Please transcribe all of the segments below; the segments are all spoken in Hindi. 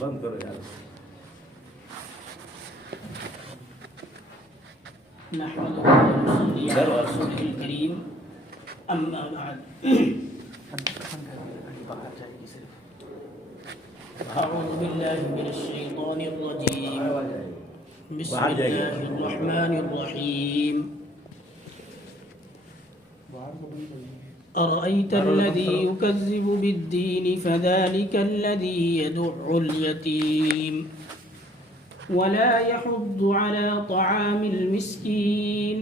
बंद करो यार। नहमदुहु व नसल्ली अला रसूलिल करीम, अम्मा बाद। अऊज़ु बिल्लाहि मिनश शैतानिर रजीम, बिस्मिल्लाहिर रहमानिर रहीम। अरअयत अल्लज़ी युकज़्ज़िबु बिद्दीन फ़ज़ालिक अल्लज़ी यदु'उल यतीम वला यहुद्दु अला तआमिल मिस्कीन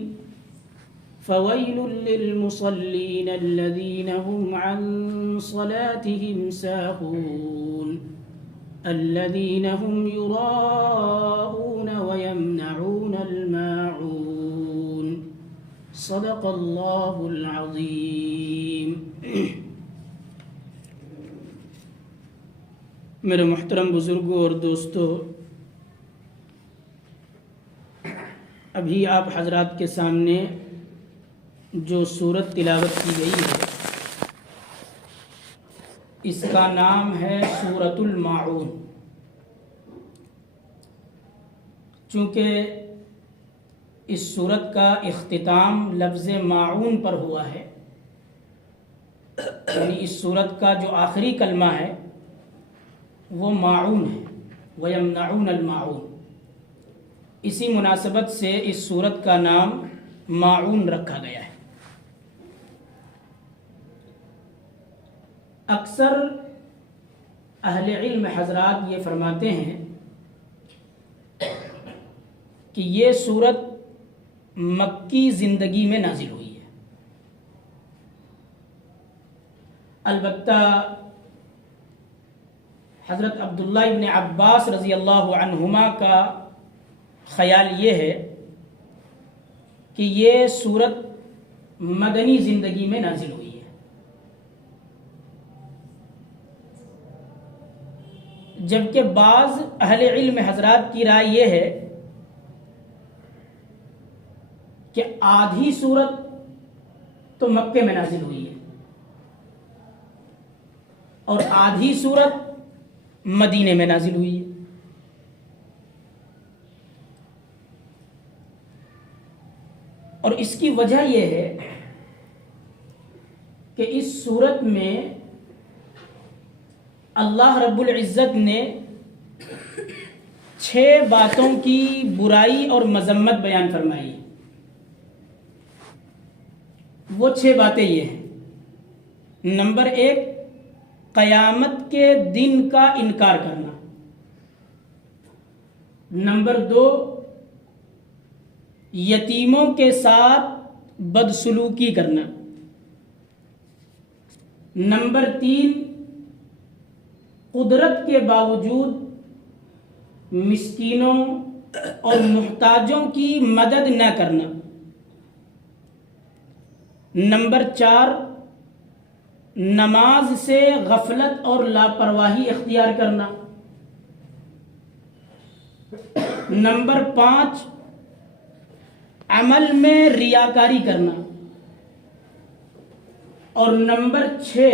फ़वैलुल लिलमुसल्लीन अल्लज़ीना हुम अन सलातिहिम साहून अल्लज़ीना हुम युराऊन व यमनऊनल माऊन। सदक़ल्लाहुल अज़ीम। मेरे मुहतरम बुज़ुर्गों और दोस्तों, अभी आप हजरात के सामने जो सूरत तिलावत की गई है, इसका नाम है सूरतुल माऊन। चूँकि इस सूरत का इख्तिताम लफ्ज़ माऊन पर हुआ है, यानी इस सूरत का जो आखिरी कलमा है वो माऊन है, वयमनऊनल माऊन। इसी मुनासबत से इस सूरत का नाम माऊन रखा गया है। अक्सर अहले इल्म हजरात ये फरमाते हैं कि ये सूरत मक्की ज़िंदगी में नाजिल हुई है। अलबत्ता हज़रत अब्दुल्ला इब्न अब्बास रज़ी अल्लाहु अन्हुमा का ख़याल ये है कि ये सूरत मदनी ज़िंदगी में नाजिल हुई है। जबकि बाज़ अहले इल्म हज़रात की राय ये है कि आधी सूरत तो मक्के में नाजिल हुई है और आधी सूरत मदीने में नाजिल हुई है। और इसकी वजह यह है कि इस सूरत में अल्लाह रब्बुल इज़्ज़त ने 6 बातों की बुराई और मजम्मत बयान फरमाई है। वो 6 बातें ये हैं। नंबर 1, क़यामत के दिन का इनकार करना। नंबर 2, यतीमों के साथ बदसलूकी करना। नंबर 3, कुदरत के बावजूद मिस्कीनों और मुहताजों की मदद न करना। नंबर 4, नमाज से गफलत और लापरवाही इख्तियार करना। नंबर 5, अमल में रियाकारी करना। और नंबर 6,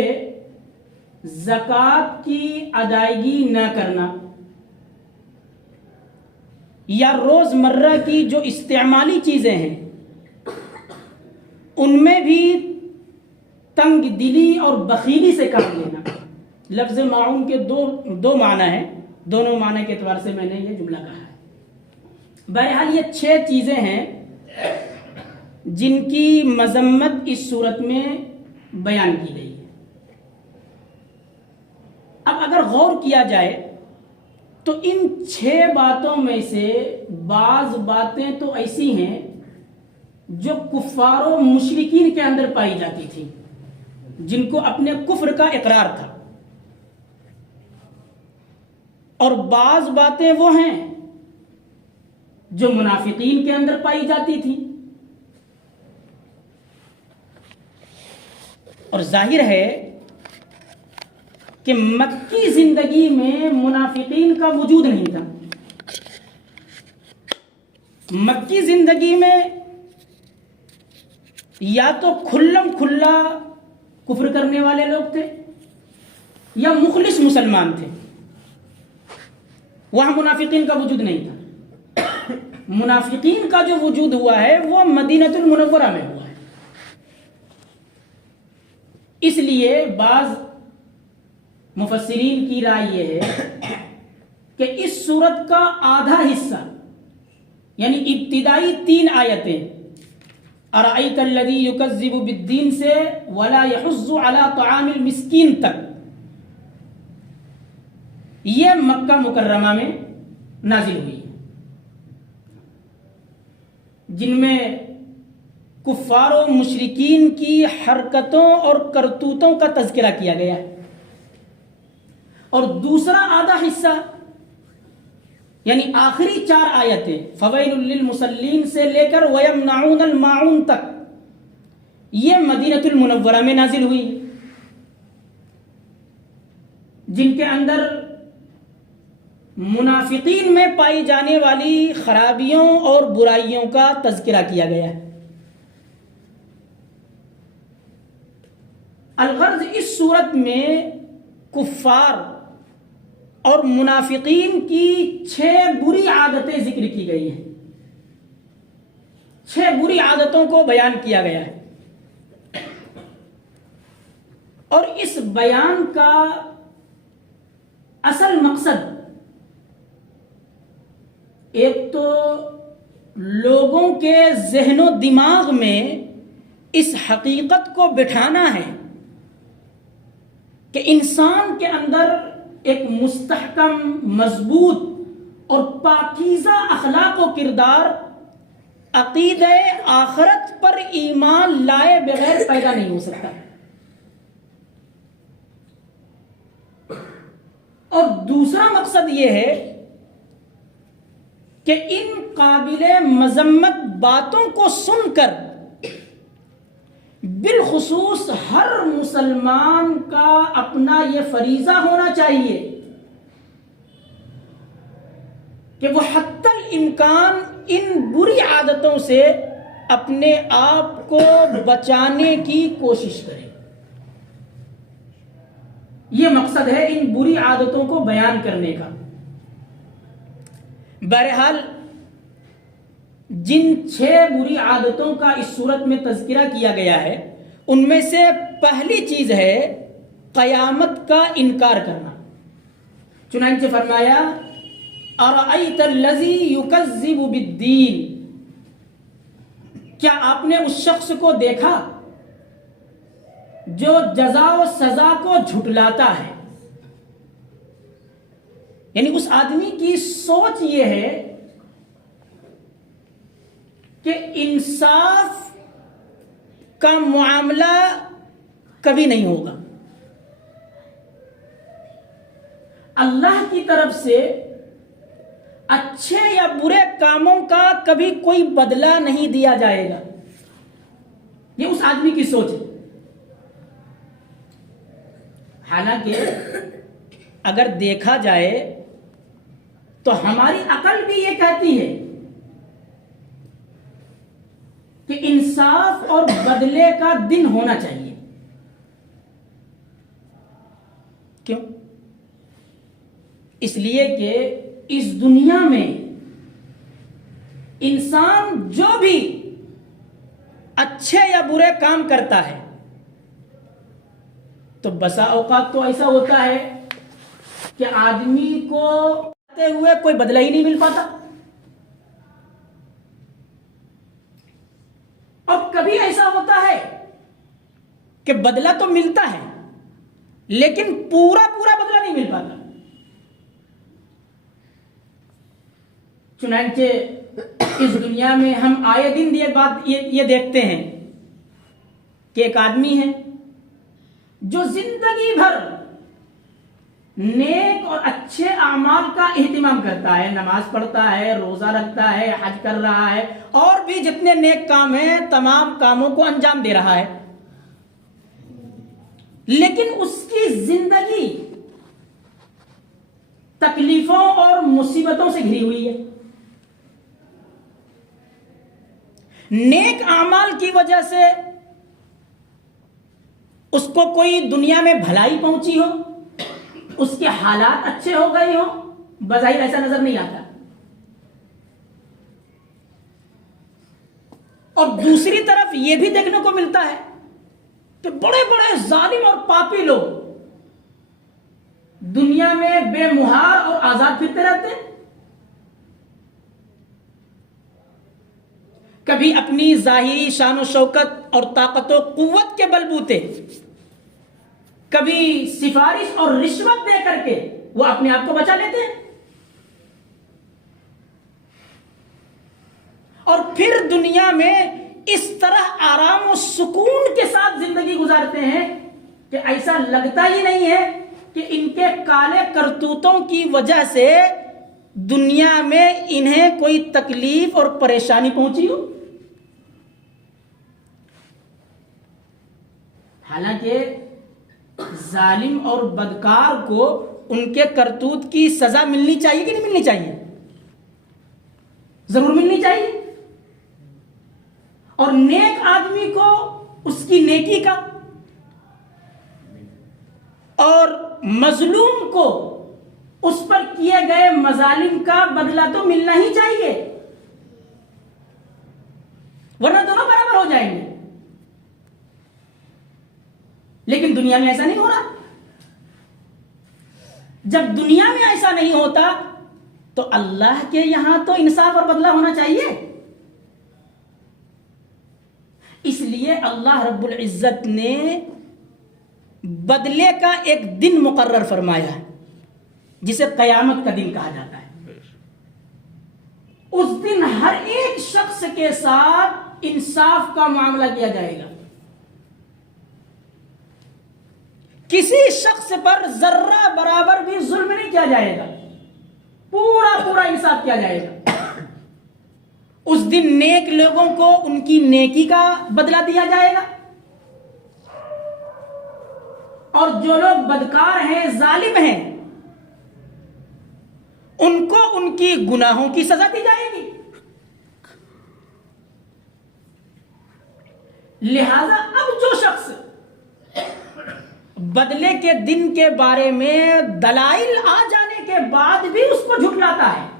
ज़कात की अदायगी न करना या रोज़मर्रा की जो इस्तेमाली चीज़ें हैं उनमें भी तंग दिली और बखीली से काम लेना। लफ्ज़ माऊन के दो माना है, दोनों माना के एतबार से मैंने ये जुमला कहा है। बहरहाल ये 6 चीज़ें हैं जिनकी मजम्मत इस सूरत में बयान की गई है। अब अगर गौर किया जाए तो इन 6 बातों में से बाज़ बातें तो ऐसी हैं जो कुफ्फार मुशरिकीन के अंदर पाई जाती थी, जिनको अपने कुफ्र का इकरार था। और बाज़ बातें वो हैं जो मुनाफिकीन के अंदर पाई जाती थी। और जाहिर है कि मक्की जिंदगी में मुनाफिकीन का वजूद नहीं था। मक्की जिंदगी में या तो खुल्लम खुल्ला कुफ्र करने वाले लोग थे या मुखलिस मुसलमान थे। वहां मुनाफिकीन का वजूद नहीं था। मुनाफिकीन का जो वजूद हुआ है वो मदीनतुल मुनव्वरा में हुआ है। इसलिए बाज मुफस्सिरीन की राय यह है कि इस सूरत का आधा हिस्सा यानी इब्तिदाई 3 आयतें अराइतल्लज़ी युकज़्ज़िबु बिद्दीन से वला यहुज़्ज़ु अला तआमिल मिस्कीन तक, यह मक्का मुकर्रमा में नाजिल हुई है, जिनमें कुफ्फार व मुशरिकीन की हरकतों और करतूतों का तज़किरा किया गया है। और दूसरा आधा हिस्सा यानी आखिरी 4 आयतें फवैलुल लिल मुसल्लीन से लेकर वयमनऊनल माऊन तक, यह मदीनतुल मुनव्वरा में नाजिल हुई, जिनके अंदर मुनाफिकीन में पाई जाने वाली खराबियों और बुराइयों का तज़किरा किया गया है। अलगर्ज इस सूरत में कुफ्फार और मुनाफिकीन की 6 बुरी आदतें जिक्र की गई हैं। 6 बुरी आदतों को बयान किया गया है और इस बयान का असल मकसद एक तो लोगों के ज़हनो दिमाग में इस हकीकत को बिठाना है कि इंसान के अंदर एक मुस्तहकम, मजबूत और पाकीज़ा अखलाक व किरदार अकीदे आखिरत पर ईमान लाए बगैर पैदा नहीं हो सकता। और दूसरा मकसद यह है कि इन काबिले मजम्मत बातों को सुनकर बिलखुसूस हर मुसलमान का अपना यह फरीजा होना चाहिए कि वह हत्तल इम्कान इन बुरी आदतों से अपने आप को बचाने की कोशिश करे। यह मकसद है इन बुरी आदतों को बयान करने का। बहरहाल जिन 6 बुरी आदतों का इस सूरत में तज़किरा किया गया है, उनमें से पहली चीज है क़यामत का इनकार करना। चुनांचे फरमाया अराइतल्लज़ी युकज़्ज़िबु बिद्दीन, क्या आपने उस शख्स को देखा जो जज़ा व सजा को झुटलाता है। यानी उस आदमी की सोच यह है कि इंसाफ का मुआमला कभी नहीं होगा, अल्लाह की तरफ से अच्छे या बुरे कामों का कभी कोई बदला नहीं दिया जाएगा। ये उस आदमी की सोच है। हालांकि अगर देखा जाए तो हमारी अकल भी ये कहती है कि इंसाफ और बदले का दिन होना चाहिए। क्यों? इसलिए कि इस दुनिया में इंसान जो भी अच्छे या बुरे काम करता है तो बसा औकात तो ऐसा होता है कि आदमी को करते हुए कोई बदला ही नहीं मिल पाता, और कभी ऐसा होता है कि बदला तो मिलता है लेकिन पूरा पूरा बदला नहीं मिल पाता। चुनांचे इस दुनिया में हम आए दिन ये देखते हैं कि एक आदमी है जो जिंदगी भर नेक और अच्छे आमाल का एहतिमाम करता है, नमाज पढ़ता है, रोजा रखता है, हज कर रहा है और भी जितने नेक काम हैं तमाम कामों को अंजाम दे रहा है, लेकिन उसकी जिंदगी तकलीफों और मुसीबतों से घिरी हुई है। नेक आमाल की वजह से उसको कोई दुनिया में भलाई पहुंची हो, उसके हालात अच्छे हो गए हो, बज़ाहिर ऐसा नजर नहीं आता। और दूसरी तरफ यह भी देखने को मिलता है कि बड़े बड़े जालिम और पापी लोग दुनिया में बेमुहार और आजाद फिरते रहते हैं। कभी अपनी जाहिरी शान और शौकत और ताकत और कुव्वत के बलबूते, कभी सिफारिश और रिश्वत दे करके वो अपने आप को बचा लेते हैं, और फिर दुनिया में इस तरह आराम और सुकून के साथ जिंदगी गुजारते हैं कि ऐसा लगता ही नहीं है कि इनके काले करतूतों की वजह से दुनिया में इन्हें कोई तकलीफ और परेशानी पहुंची हो। हालांकि जालिम और बदकार को उनके करतूत की सजा मिलनी चाहिए कि नहीं मिलनी चाहिए? जरूर मिलनी चाहिए। और नेक आदमी को उसकी नेकी का और मजलूम को उस पर किए गए मजालिम का बदला तो मिलना ही चाहिए, वरना दोनों बराबर हो जाएंगे। लेकिन दुनिया में ऐसा नहीं हो रहा। जब दुनिया में ऐसा नहीं होता तो अल्लाह के यहां तो इंसाफ और बदला होना चाहिए। इसलिए अल्लाह रब्बुल इज्जत ने बदले का एक दिन मुकर्रर फरमाया है, जिसे कयामत का दिन कहा जाता है। उस दिन हर एक शख्स के साथ इंसाफ का मामला किया जाएगा। किसी शख्स पर जर्रा बराबर भी जुल्म नहीं किया जाएगा, पूरा पूरा इंसाफ किया जाएगा। उस दिन नेक लोगों को उनकी नेकी का बदला दिया जाएगा, और जो लोग बदकार हैं, जालिम हैं, उनको उनकी गुनाहों की सजा दी जाएगी। लिहाजा अब जो शख्स बदले के दिन के बारे में दलाइल आ जाने के बाद भी उसको झुठलाता है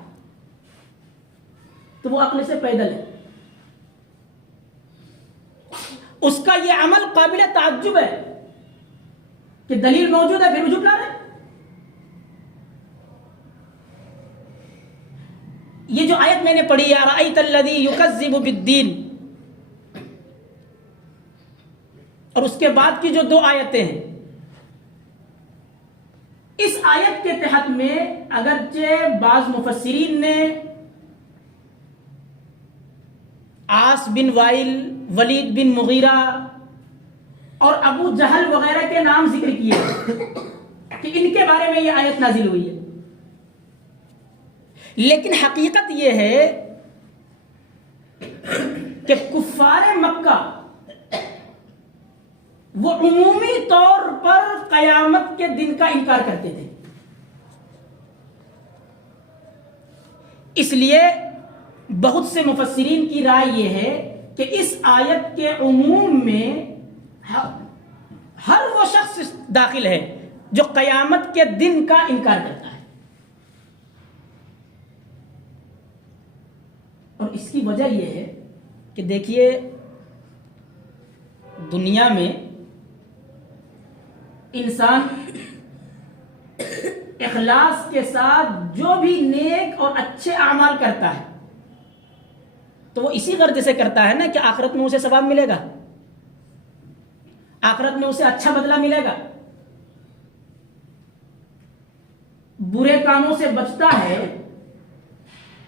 तो वो अक्ल से पैदल है। उसका यह अमल काबिल ताज्जुब है कि दलील मौजूद है फिर भी झुठला रहे। ये जो आयत मैंने पढ़ी, या रअयतल्लज़ी युकज़्ज़िबु बिद्दीन, और उसके बाद की जो दो आयतें हैं, इस आयत के तहत में अगरचे बाज मुफस्सिरीन ने आस बिन वाइल, वलीद बिन मुगीरा और अबू जहल वगैरह के नाम जिक्र किए कि इनके बारे में यह आयत नाजिल हुई है। लेकिन हकीकत यह है कि कुफ्फारे मक्का वो उमूमी तौर पर कयामत के दिन का इनकार करते थे। इसलिए बहुत से मुफस्सिरीन की राय यह है कि इस आयत के उमूम में हर वो शख्स दाखिल है जो कयामत के दिन का इनकार करता है। और इसकी वजह यह है कि देखिए, दुनिया में इंसान इखलास के साथ जो भी नेक और अच्छे अमाल करता है तो वो इसी गर्ज से करता है ना कि आखिरत में उसे सवाब मिलेगा, आखिरत में उसे अच्छा बदला मिलेगा। बुरे कामों से बचता है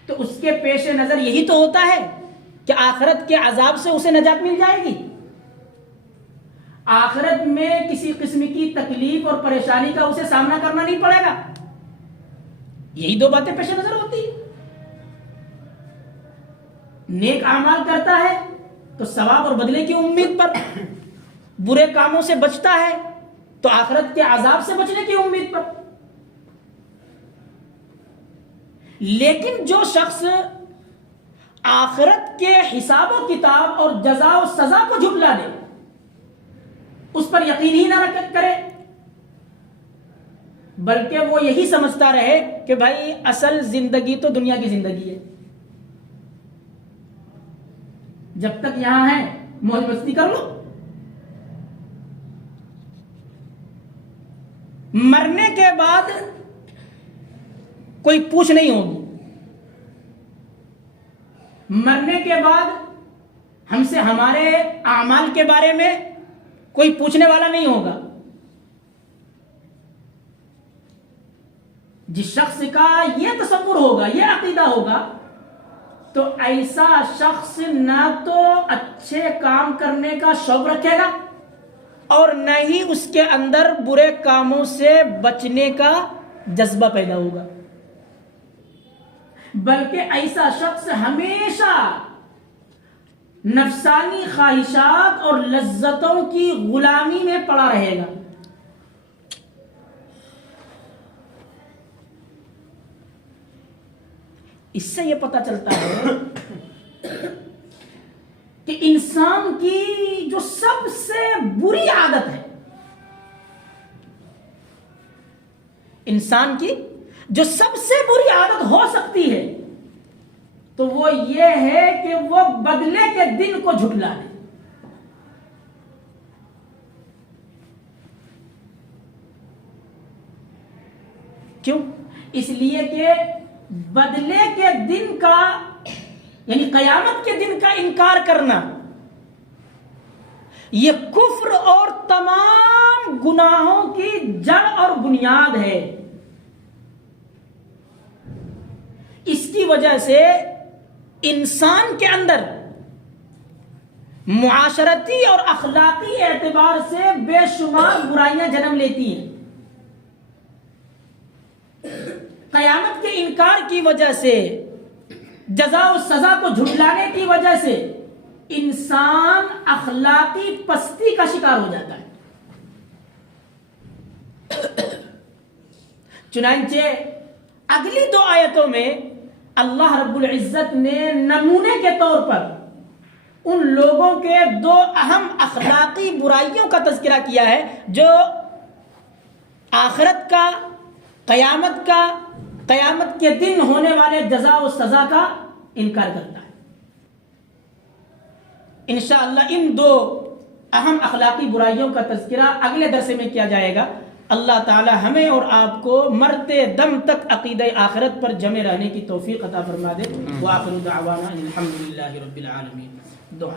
तो उसके पेश नजर यही तो होता है कि आखिरत के अजाब से उसे नजात मिल जाएगी, आखिरत में किसी किस्म की तकलीफ और परेशानी का उसे सामना करना नहीं पड़ेगा। यही दो बातें पेश नजर होती है। नेक अमाल करता है तो सवाब और बदले की उम्मीद पर, बुरे कामों से बचता है तो आखिरत के अजाब से बचने की उम्मीद पर। लेकिन जो शख्स आखिरत के हिसाब और किताब और जजा और सजा को झुठला दे, उस पर यकीन ही ना करे, बल्कि वो यही समझता रहे कि भाई असल जिंदगी तो दुनिया की जिंदगी है, जब तक यहां है मौज मस्ती कर लो, मरने के बाद कोई पूछ नहीं होगी, मरने के बाद हमसे हमारे आमाल के बारे में कोई पूछने वाला नहीं होगा। जिस शख्स का यह तसव्वुर होगा, यह अकीदा होगा, तो ऐसा शख्स न तो अच्छे काम करने का शौक रखेगा और न ही उसके अंदर बुरे कामों से बचने का जज्बा पैदा होगा, बल्कि ऐसा शख्स हमेशा नफसानी ख्वाहिशात और लज्जतों की गुलामी में पड़ा रहेगा। इससे यह पता चलता है कि इंसान की जो सबसे बुरी आदत है, इंसान की जो सबसे बुरी आदत हो सकती है, तो वो ये है कि वो बदले के दिन को झुठला दे। क्यों? इसलिए कि बदले के दिन का यानी कयामत के दिन का इनकार करना यह कुफ्र और तमाम गुनाहों की जड़ और बुनियाद है। इसकी वजह से इंसान के अंदर मुआशरती और अखलाकी एतबार से बेशुमार बुराइयां जन्म लेती हैं। कयामत के इनकार की वजह से, जजा और सजा को झुठलाने की वजह से इंसान अखलाकी पस्ती का शिकार हो जाता है। चुनांचे अगली दो आयतों में अल्लाह रब्बुल इज्जत ने नमूने के तौर पर उन लोगों के दो अहम अखलाकी बुराइयों का तज़किरा किया है जो आखिरत का, कयामत के दिन होने वाले जजा और सजा का इनकार करता है। इंशाअल्लाह इन दो अहम अखलाकी बुराइयों का तज़किरा अगले दरसे में किया जाएगा। अल्लाह ताला हमें और आपको मरते दम तक अक़ीदे आखिरत पर जमे रहने की तौफीक अता फरमा दे। व आखिरु दावाना अनिल हम्दुलिल्लाहि रब्बिल आलमीन। दुआ।